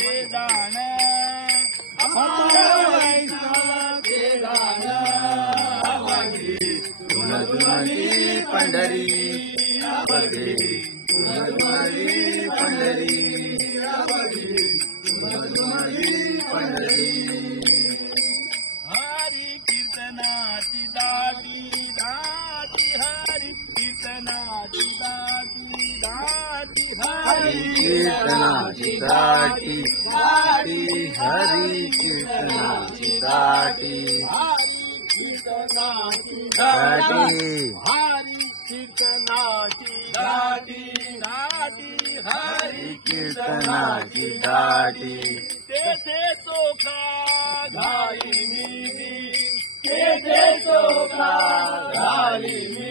ते दान अमर वैष्णवाचे पंढरी पंढरी हरी कीर्तनाची दाटी दाटी हरी कीर्तनाची दाटी दाटी कीर्तनाची दाटी हरी कीर्तनाची दाटी हरी कीर्तनाची दाटी दाटी हरी कीर्तनाची दाटी तेथे चोखा घाली मी तेथे चोखा घाली मी